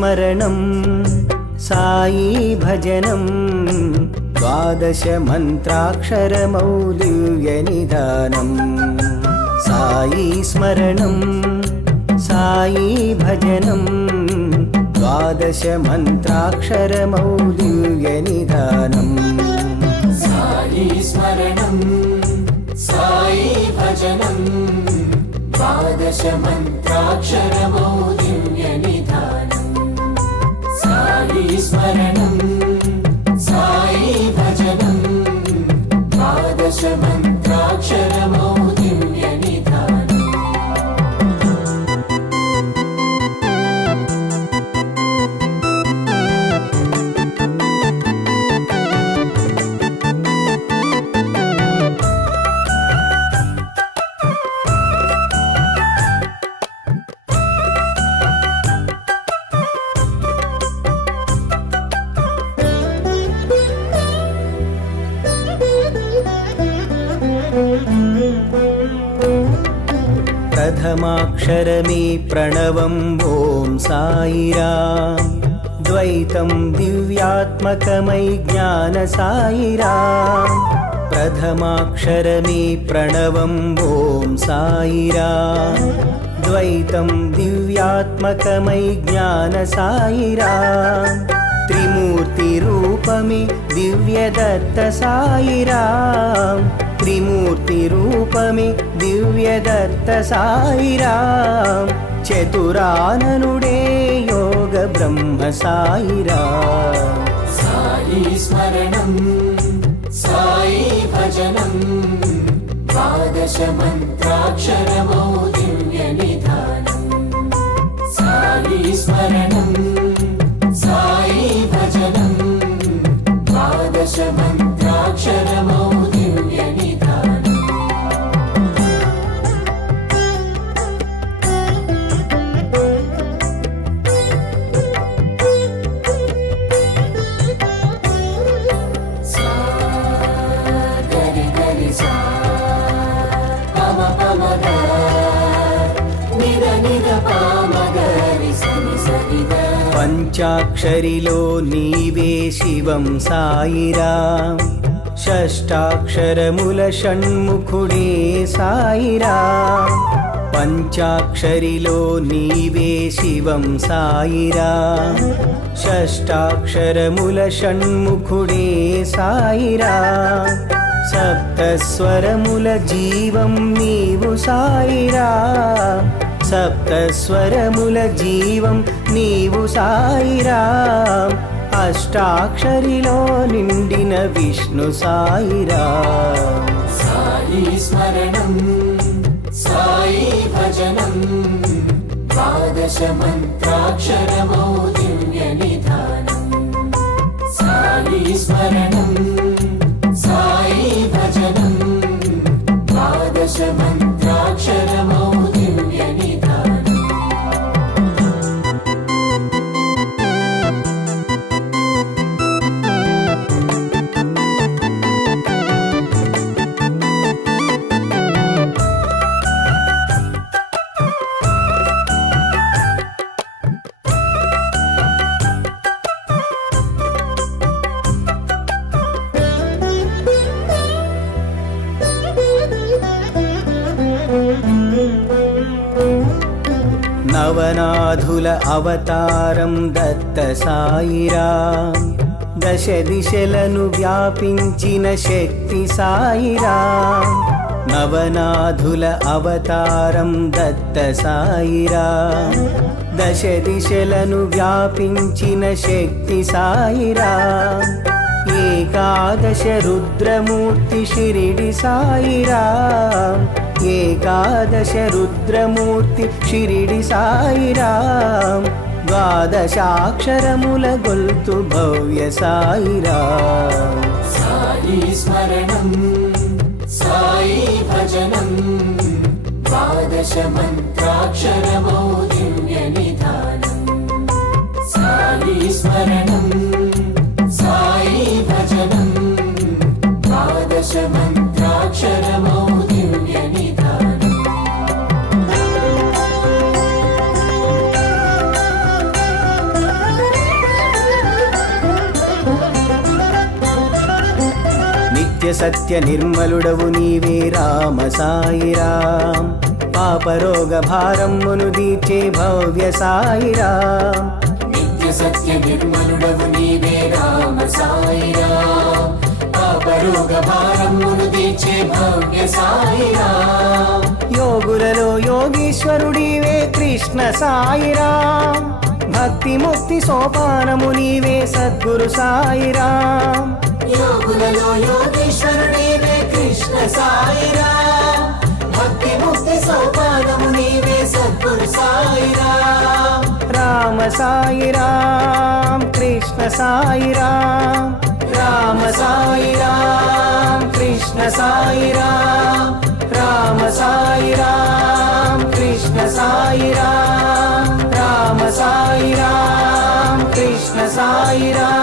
स्मरणं साई भजनं द्वादश मन्त्राक्षरमौलिव्यनिधानम् साई स्मरणं साई भजनं द्वादश मन्त्राक्षरमौलिव्यनिधानम् साई स्मरणं साई भजनं द्वादश मन्त्राक्षरमौलिव्यनिधानम् साई स्मरणं साई भजनं द्वादश मन्त्राक्षरमौलिव्यनिधानम् प्रथमाक्षरमे प्रणवं ॐ साईराम द्वैतं दिव्यात्मकमयि ज्ञान साईराम प्रथमाक्षरमे प्रणवं ॐ साईराम द्वैतं दिव्यात्मकमयि ज्ञान साईराम त्रिमूर्तिरूपमे दिव्यदत्त साईराम त्रिमूर्तिरूपमे दिव्यदत्त साईराम चतुराननुडे योग ब्रह्म साईराम साई स्मरणं साई भजनं द्वादश मन्त्राक्षरमौलिव्यनिधानम् साई स्मरणं साई भजनं द्वादश मन्त्राक्षरमौलिव्यनिधानम् పంచాక్షరిలో నీవే శివం సాయిరాం షష్టాక్షరముల షణ్ముఖుడే సాయిరాం పంచాక్షరిలో నీవే శివం సాయిరాం షష్టాక్షరముల షణ్ముఖుడే సాయిరాం సప్తస్వరముల జీవం నీవు సాయిరాం సప్తస్వరముల జీవం నీవు సాయిరాం అష్టాక్షరిలో నిండిన విష్ణు సాయిరాం సాయి స్మరణం సాయి భజనం ద్వాదశ మంత్రాక్షరమౌలివ్యనిధానం సాయి స్మరణం సాయి భజనం ద్వాదశ మంత్రాక్షరమౌలివ్యనిధానం నవనాథుల అవతారం దత్త సాయిరాం దశ దిశలను వ్యాపించిన శక్తి సాయిరాం నవనాథుల అవతారం దత్త సాయిరాం దశ దిశలను వ్యాపించిన శక్తి సాయిరాం ఏకాదశ రుద్రమూర్తి షిరిడి సాయిరాం ఏకాదశ రుద్రమూర్తి షిరిడి సాయిరాం ద్వాదశాక్షరముల గొల్తు భవ్య సాయిరాం సాయి స్మరణం సాయి భజనం ద్వాదశ మంత్రాక్షరమౌలివ్యనిధానం సాయి స్మరణం సాయి భజనం ద్వాదశ మంత్రాక్షరమౌలివ్యనిధానం సత్య నిర్మలుడవు నీవే రామ సాయిరాం పాపరోగ భారమ్మును దీచే భవ్య సాయిరాం నిత్య సత్య నిర్మలుడవు నీవే రామ సాయిరాం పాపరోగ భారమును దీచే భవ్య సాయిరాం యోగులలో యోగీశ్వరుడివే కృష్ణ సాయిరాం భక్తి ముక్తి సోపానము నీవే సద్గురు సాయిరాం యోగులలో యోగీశ్వరుడీవే కృష్ణ సాయిరాం భక్తి ముక్తి సోపానము నీవే సద్గురు సాయిరాం రామ సాయిరాం కృష్ణ సాయిరాం రామ సాయిరాం కృష్ణ సాయిరాం రామ సాయిరాం కృష్ణ సాయిరాం రామ సాయిరాం కృష్ణ సాయిరాం